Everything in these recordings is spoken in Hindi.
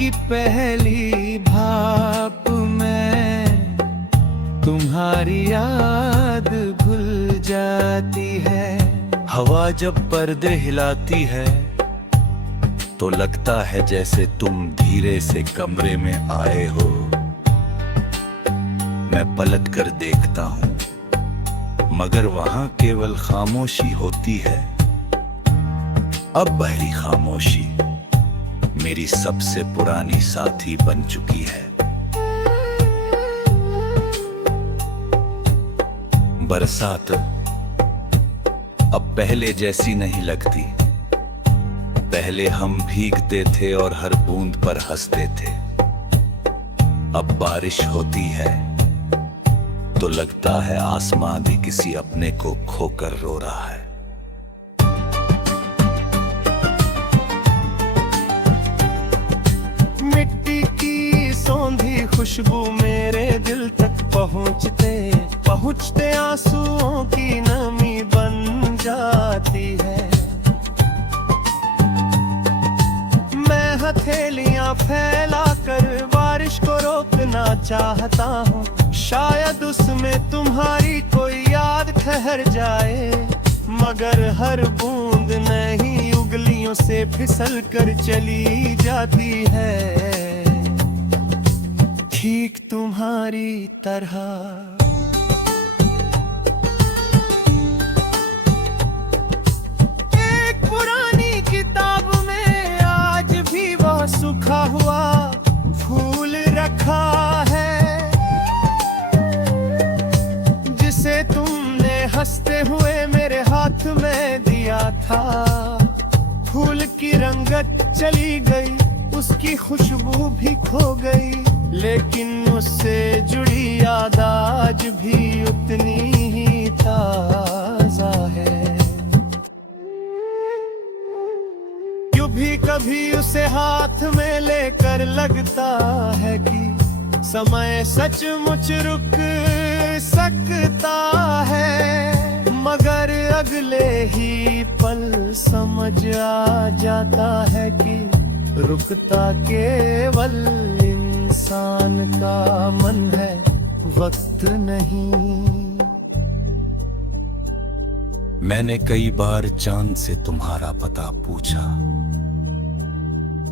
की पहली भाप में तुम्हारी याद भूल जाती है। हवा जब पर्दे हिलाती है तो लगता है जैसे तुम धीरे से कमरे में आए हो। मैं पलट कर देखता हूँ मगर वहां केवल खामोशी होती है। अब बहरी खामोशी मेरी सबसे पुरानी साथी बन चुकी है। बरसात अब पहले जैसी नहीं लगती। पहले हम भीगते थे और हर बूंद पर हंसते थे। अब बारिश होती है तो लगता है आसमान भी किसी अपने को खोकर रो रहा है। मिट्टी की सौंधी खुशबू मेरे दिल तक पहुँचते आंसुओं की नमी बन जाती है। मैं हथेलियां फैला कर बारिश को रोकना चाहता हूँ। शायद उसमें तुम्हारी कोई याद ठहर जाए, मगर हर बूंद नहीं उंगलियों से फिसल कर चली जाती है, ठीक तुम्हारी तरह। एक पुरानी किताब में आज भी वह सूखा हुआ फूल रखा है जिसे तुमने हंसते हुए मेरे हाथ में दिया था। फूल की रंगत चली गई, उसकी खुशबू भी खो गई, लेकिन उससे जुड़ी याद आज भी उतनी ही ताजा है। यूं भी कभी उसे हाथ में लेकर लगता है कि समय सचमुच रुक सकता है, मगर अगले ही पल समझ आ जाता है कि रुकता केवल इंसान का मन है, वक्त नहीं। मैंने कई बार चांद से तुम्हारा पता पूछा।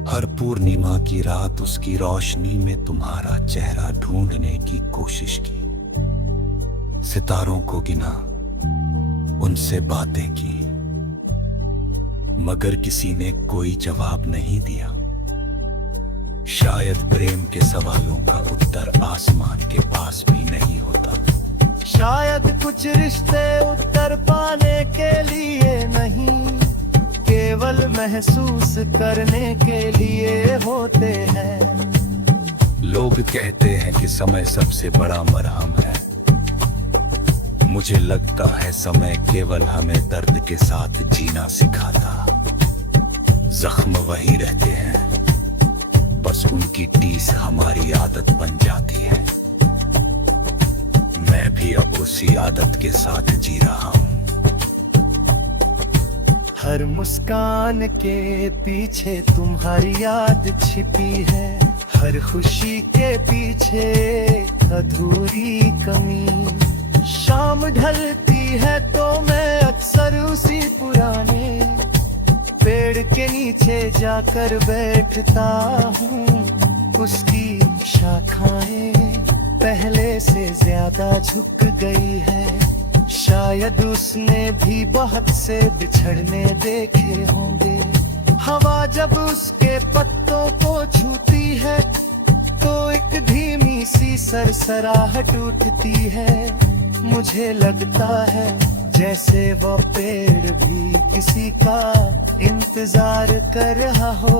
हर पूर्णिमा की रात उसकी रोशनी में तुम्हारा चेहरा ढूंढने की कोशिश की। सितारों को गिना, उनसे बातें की, मगर किसी ने कोई जवाब नहीं दिया। शायद प्रेम के सवालों का उत्तर आसमान के पास भी नहीं होता। शायद कुछ रिश्ते उत्तर पाने के लिए नहीं, केवल महसूस करने के लिए होते हैं। लोग कहते हैं कि समय सबसे बड़ा मरहम है। मुझे लगता है समय केवल हमें दर्द के साथ जीना सिखाता। जख्म वही रहते हैं, बस उनकी टीस हमारी आदत बन जाती है। मैं भी अब उसी आदत के साथ जी रहा हूँ। हर मुस्कान के पीछे तुम्हारी याद छिपी है, हर खुशी के पीछे अधूरी कमी। शाम ढलती है तो मैं अक्सर उसी पुराने पेड़ के नीचे जाकर बैठता हूँ। उसकी शाखाएं पहले से ज्यादा झुक गई है, शायद उसने भी बहुत से बिछड़ने देखे होंगे। हवा जब उसके पत्तों को छूती है तो एक धीमी सी सरसराहट उठती है। मुझे लगता है जैसे वो पेड़ भी किसी का इंतजार कर रहा हो।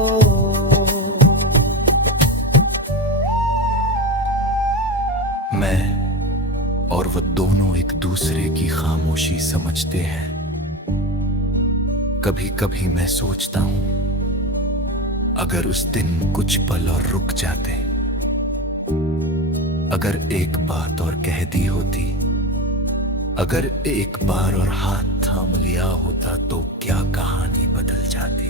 मैं और वो दोनों एक दूसरे की खामोशी समझते हैं। कभी कभी मैं सोचता हूं, अगर उस दिन कुछ पल और रुक जाते, अगर एक बात और कह दी होती, अगर एक बार और हाथ थाम लिया होता तो क्या कहानी बदल जाती।